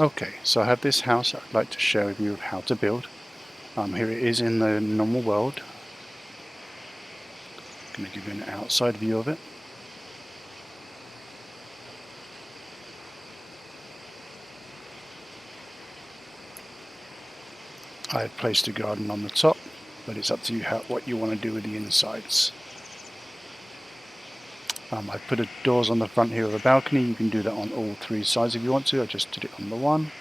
Okay, so I have this house I'd like to share with you of how to build. Here it is in the normal world. I'm going to give you an outside view of it. I've placed a garden on the top, but it's up to you what you want to do with the insides. I've put doors on the front here of a balcony. You can do that on all three sides if you want to. I just did it on the one.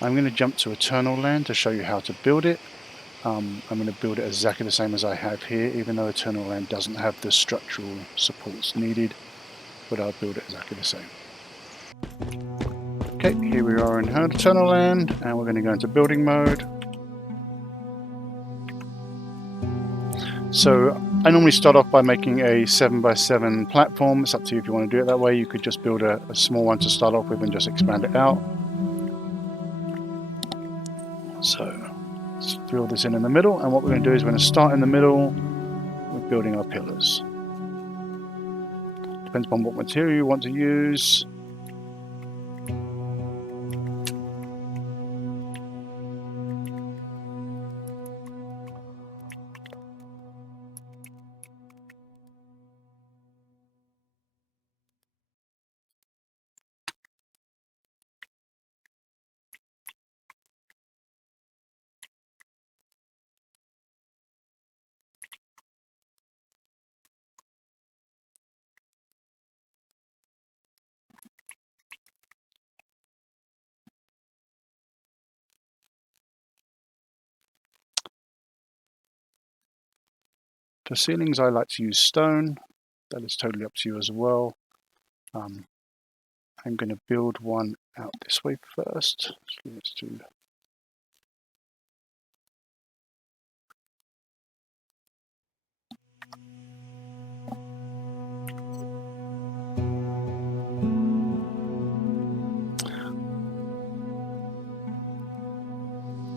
I'm going to jump to Eternal Land to show you how to build it. I'm going to build it exactly the same as I have here, even though Eternal Land doesn't have the structural supports needed, but I'll build it exactly the same. Okay, here we are in Eternal Land, and we're going to go into building mode. So I normally start off by making a 7x7 platform. It's up to you if you want to do it that way. You could just build a small one to start off with and just expand it out. So let's fill this in the middle, and what we're going to do is we're going to start in the middle with building our pillars. Depends upon what material you want to use. For ceilings, I like to use stone. That is totally up to you as well. I'm going to build one out this way first. So let's do.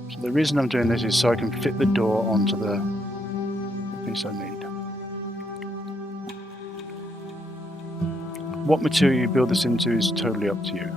So the reason I'm doing this is so I can fit the door onto the piece I need. What material you build this into is totally up to you.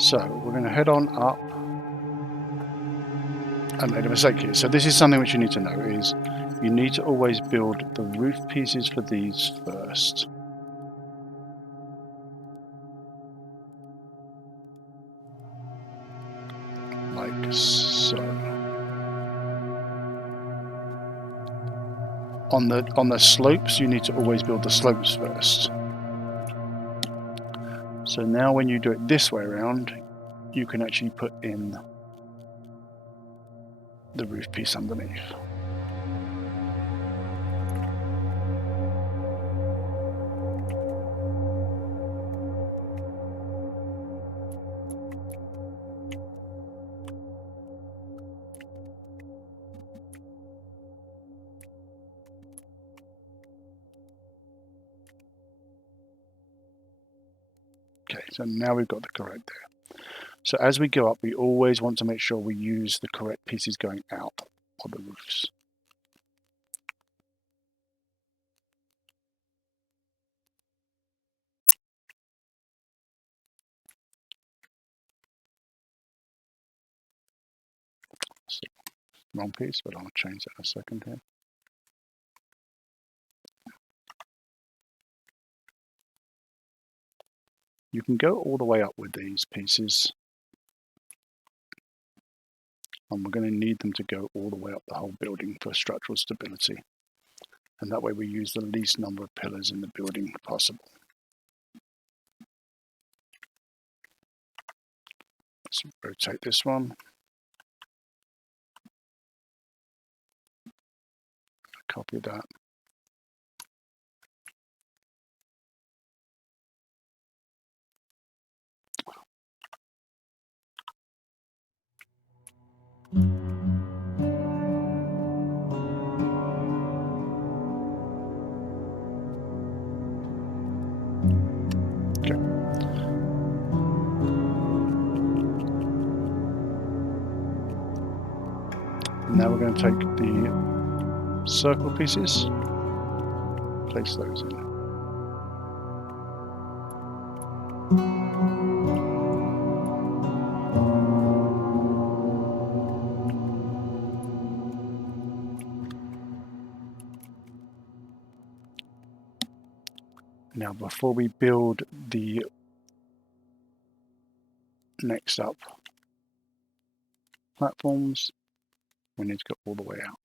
So we're going to head on up. I made a mistake here. So this is something which you need to know is you need to always build the roof pieces for these first. Like so. On the slopes, you need to always build the slopes first. So now when you do it this way around, you can actually put in the roof piece underneath. Okay, so now we've got the correct there. So as we go up, we always want to make sure we use the correct pieces going out of the roofs. wrong piece, but I'll change that in a second here. You can go all the way up with these pieces, and we're going to need them to go all the way up the whole building for structural stability. And that way we use the least number of pillars in the building possible. Let's rotate this one. Copy that. Now we're going to take the circle pieces, place those in. Now before we build the next up platforms, we need to go all the way out.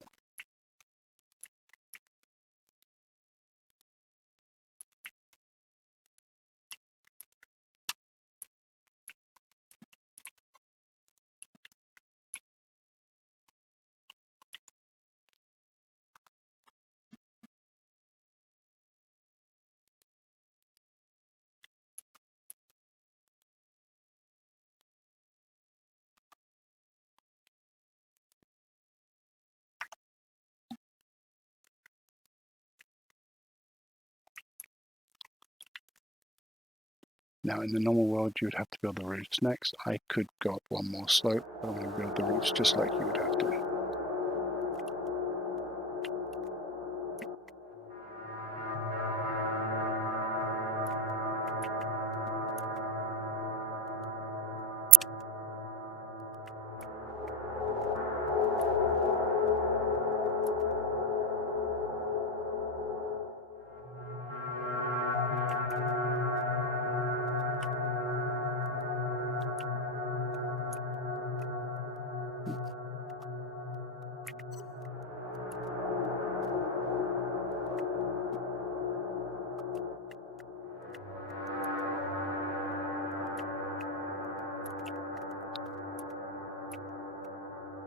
Now in the normal world you would have to build the roofs next. I could go up one more slope, but I'm going to build the roofs just like you would have to.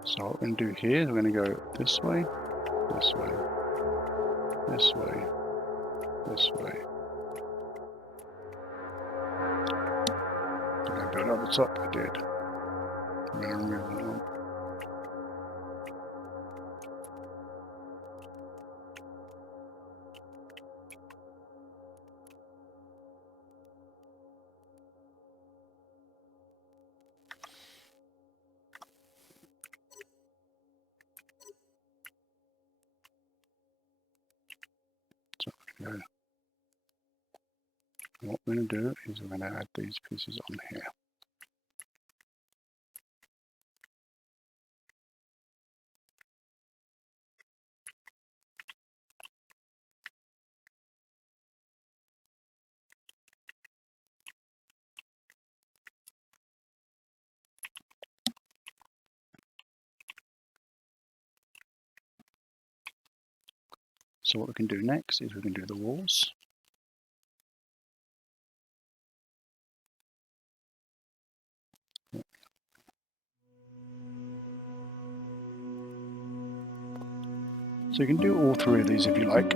So what we're going to do here is we're going to go this way, this way, this way, this way. I'm going to build up the top, I did. I'm going to remove that one. So okay. What we're going to do is we're going to add these pieces on here. So what we can do next is we can do the walls. So you can do all three of these if you like.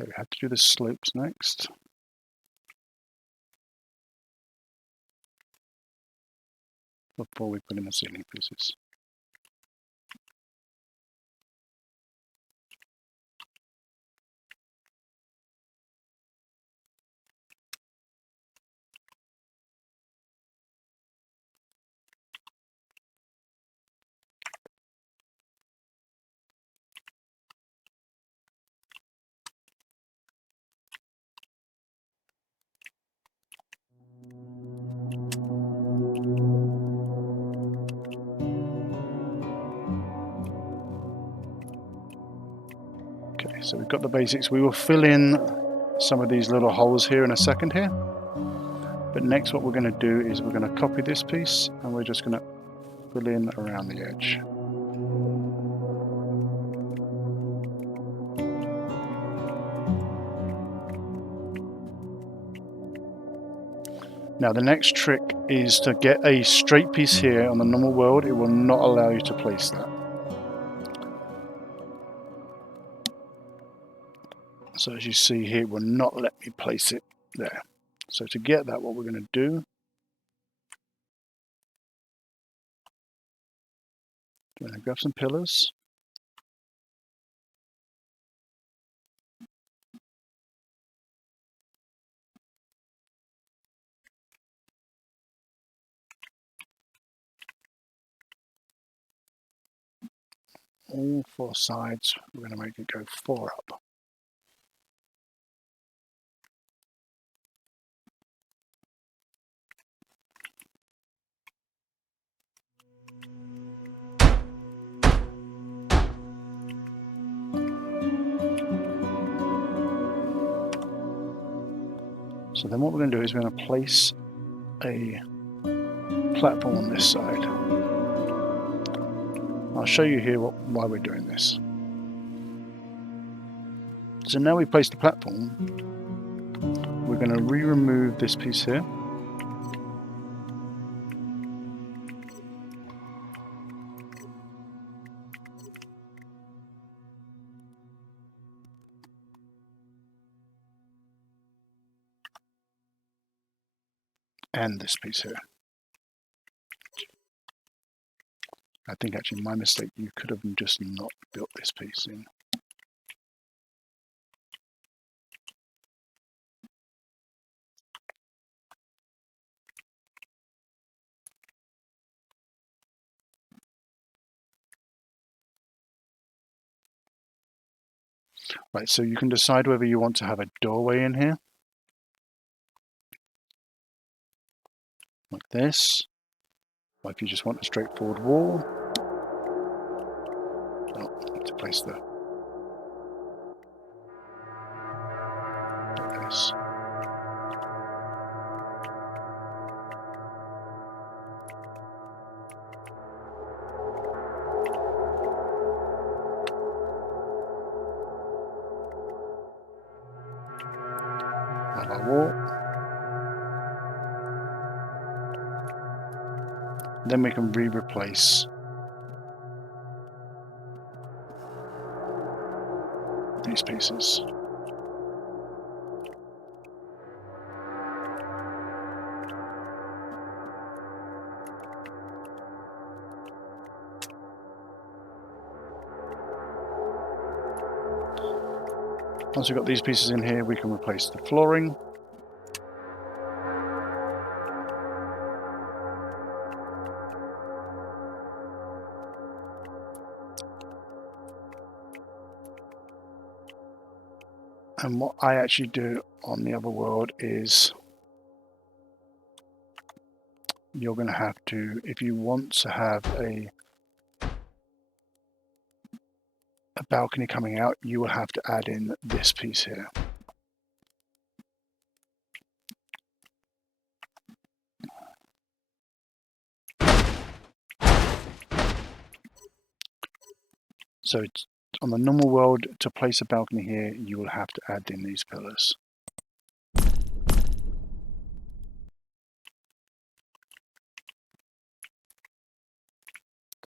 Okay, we have to do the slopes next. Before we put in the ceiling pieces. Okay, so we've got the basics. We will fill in some of these little holes here in a second here. But next what we're going to do is we're going to copy this piece and we're just going to fill in around the edge. Now the next trick is to get a straight piece here on the normal world. It will not allow you to place that. So as you see here, it will not let me place it there. So to get that, what we're going to do, I'm going to grab some pillars. All four sides, we're going to make it go 4 up. So then what we're going to do is we're going to place a platform on this side. I'll show you here why we're doing this. So now we've placed the platform, we're going to remove this piece here. And this piece here. I think actually my mistake, you could have just not built this piece in. Right, so you can decide whether you want to have a doorway in here, like this, or if you just want a straightforward wall. Oh, I need to place the like this. Have our wall. Then we can replace these pieces. Once we've got these pieces in here, we can replace the flooring. And what I actually do on the other world is you're going to have to, if you want to have a balcony coming out, you will have to add in this piece here. So it's, on the normal world, to place a balcony here, you will have to add in these pillars.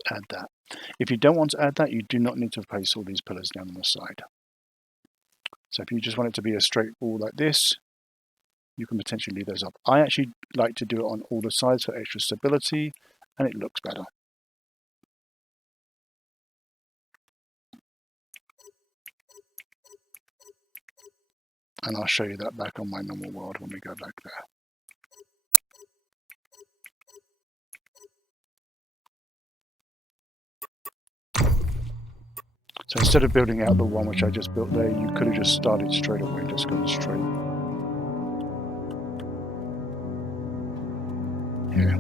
Add that. If you don't want to add that, you do not need to place all these pillars down on the side. So if you just want it to be a straight wall like this, you can potentially leave those up. I actually like to do it on all the sides for extra stability, and it looks better. And I'll show you that back on my normal world when we go back there. So instead of building out the one which I just built there, you could have just started straight away, just gone straight. Yeah.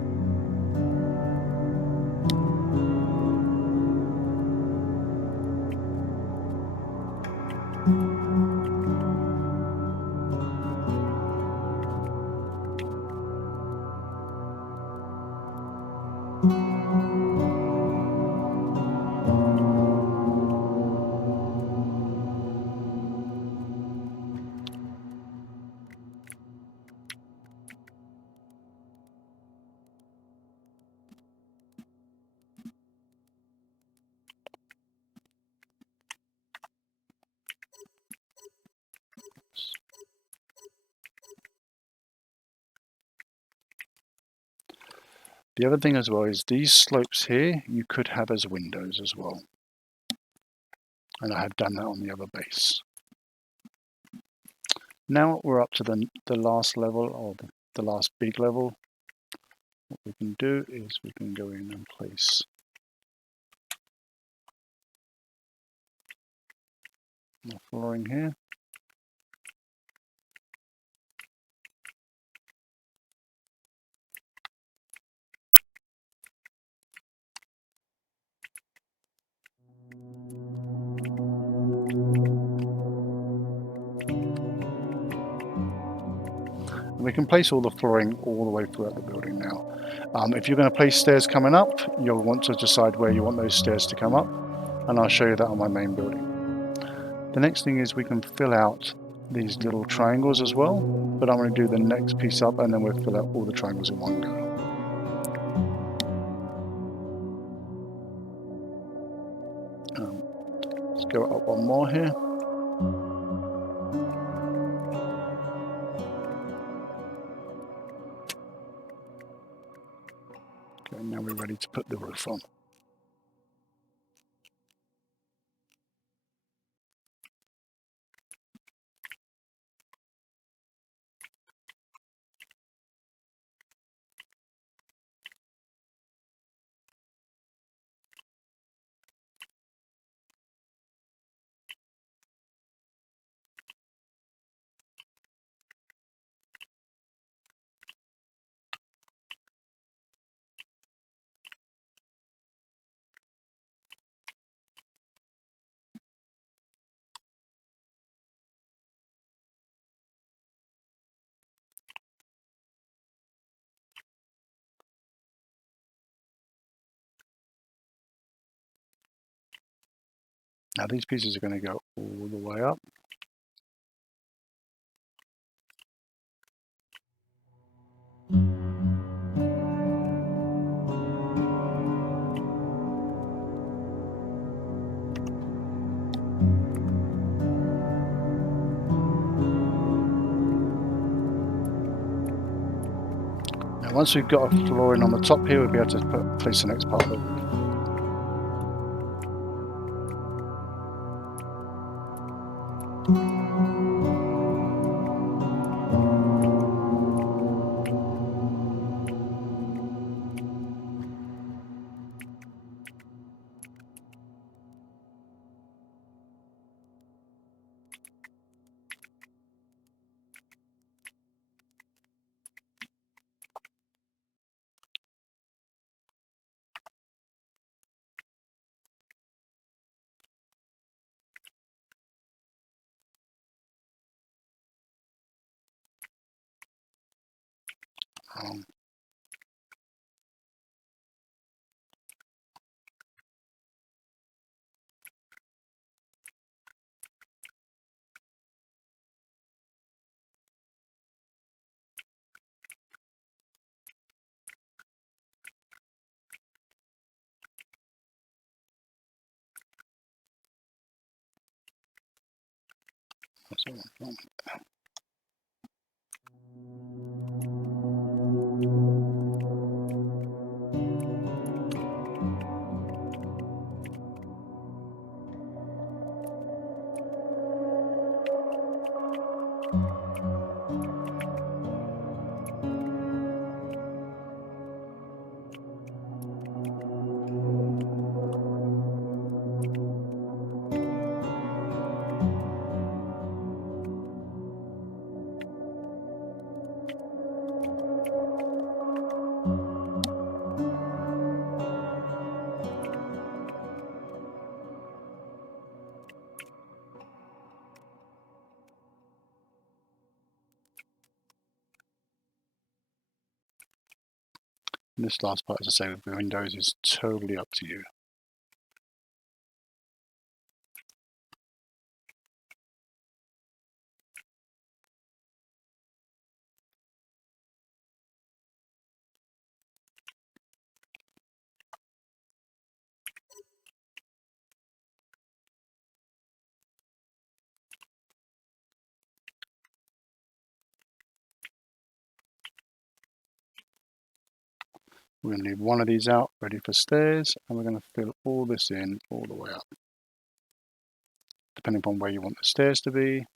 The other thing as well is these slopes here, you could have as windows as well. And I have done that on the other base. Now we're up to the last level, or the last big level. What we can do is we can go in and place the flooring here. And we can place all the flooring all the way throughout the building now. If you're going to place stairs coming up, you'll want to decide where you want those stairs to come up, and I'll show you that on my main building. The next thing is we can fill out these little triangles as well, but I'm going to do the next piece up and then we'll fill out all the triangles in one go. Let's go up one more here. Okay, now we're ready to put the roof on. Now these pieces are going to go all the way up. Now once we've got a flooring on the top here, we'll be able to place the next part of it. This last part, as I say, with the windows is totally up to you. We're going to leave one of these out, ready for stairs, and we're going to fill all this in all the way up, depending upon where you want the stairs to be.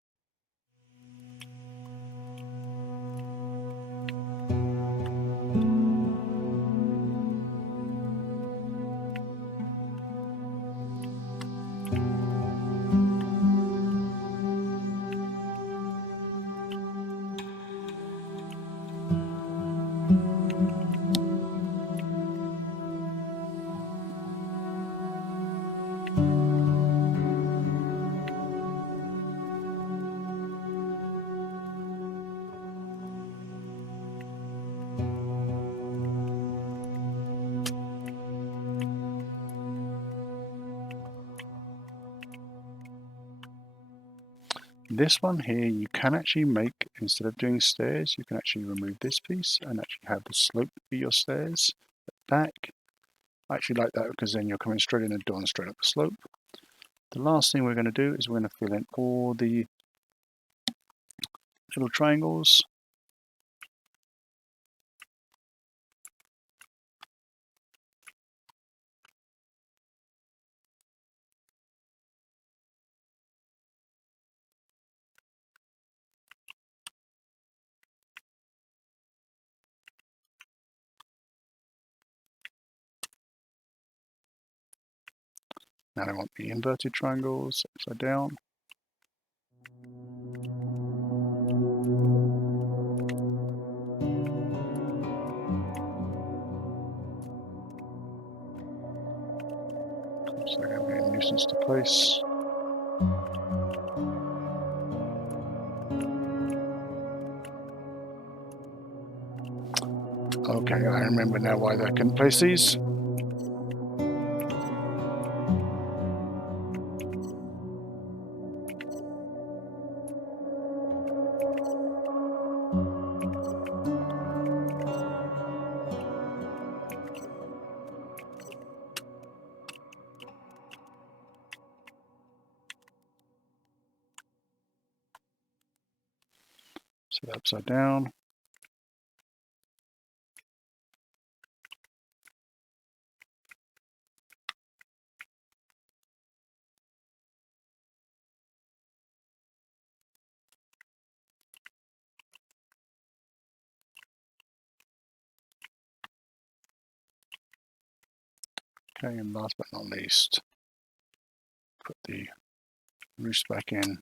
This one here, you can actually make, instead of doing stairs, you can actually remove this piece and actually have the slope be your stairs back. I actually like that because then you're coming straight in the door and straight up the slope. The last thing we're going to do is we're going to fill in all the little triangles. Now I want the inverted triangles upside down. So they're going to be a nuisance to place. Okay, I remember now why I couldn't place these. So upside down. Okay, and last but not least, put the roofs back in.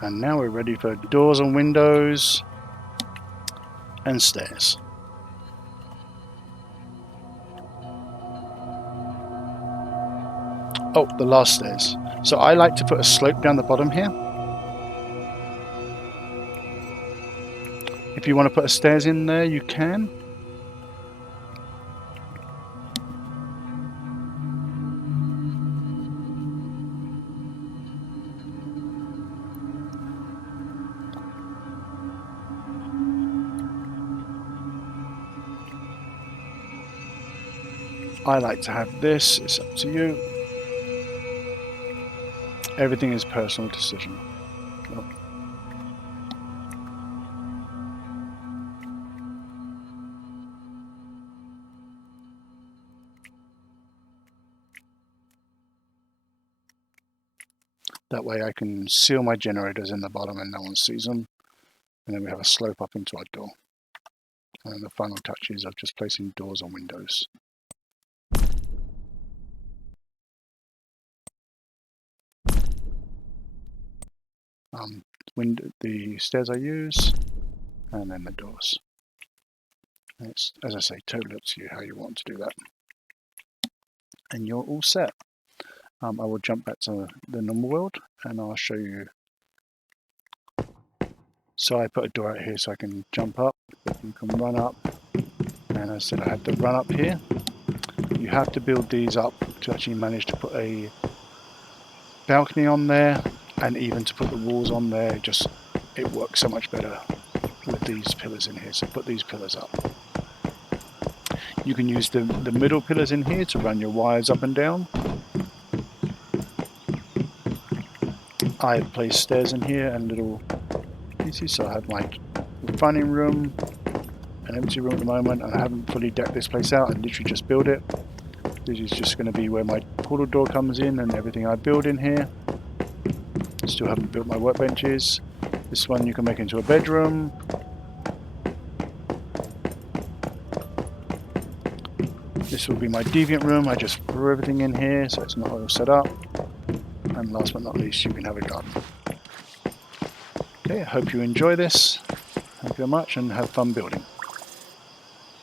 And now we're ready for doors and windows and stairs. Oh, the last stairs. So I like to put a slope down the bottom here. If you want to put a stairs in there, you can. I like to have this, it's up to you. Everything is personal decision. Oh. That way I can seal my generators in the bottom and no one sees them. And then we have a slope up into our door. And the final touches of just placing doors on windows. The stairs I use, and then the doors. And it's, as I say, totally up to you how you want to do that. And you're all set. I will jump back to the normal world and I'll show you. So I put a door out here so I can jump up, you can run up, and as I said I have to run up here. You have to build these up to actually manage to put a balcony on there, and even to put the walls on there, it works so much better with these pillars in here. So put these pillars up. You can use the middle pillars in here to run your wires up and down. I have placed stairs in here and little pieces, so I have my refining room, an empty room at the moment, and I haven't fully decked this place out. I literally just built it. This is just going to be where my portal door comes in and everything I build in here. Still haven't built my workbenches. This one you can make into a bedroom. This will be my deviant room. I just threw everything in here so it's not all set up. And last but not least, you can have a garden. Okay, I hope you enjoy this. Thank you very much and have fun building.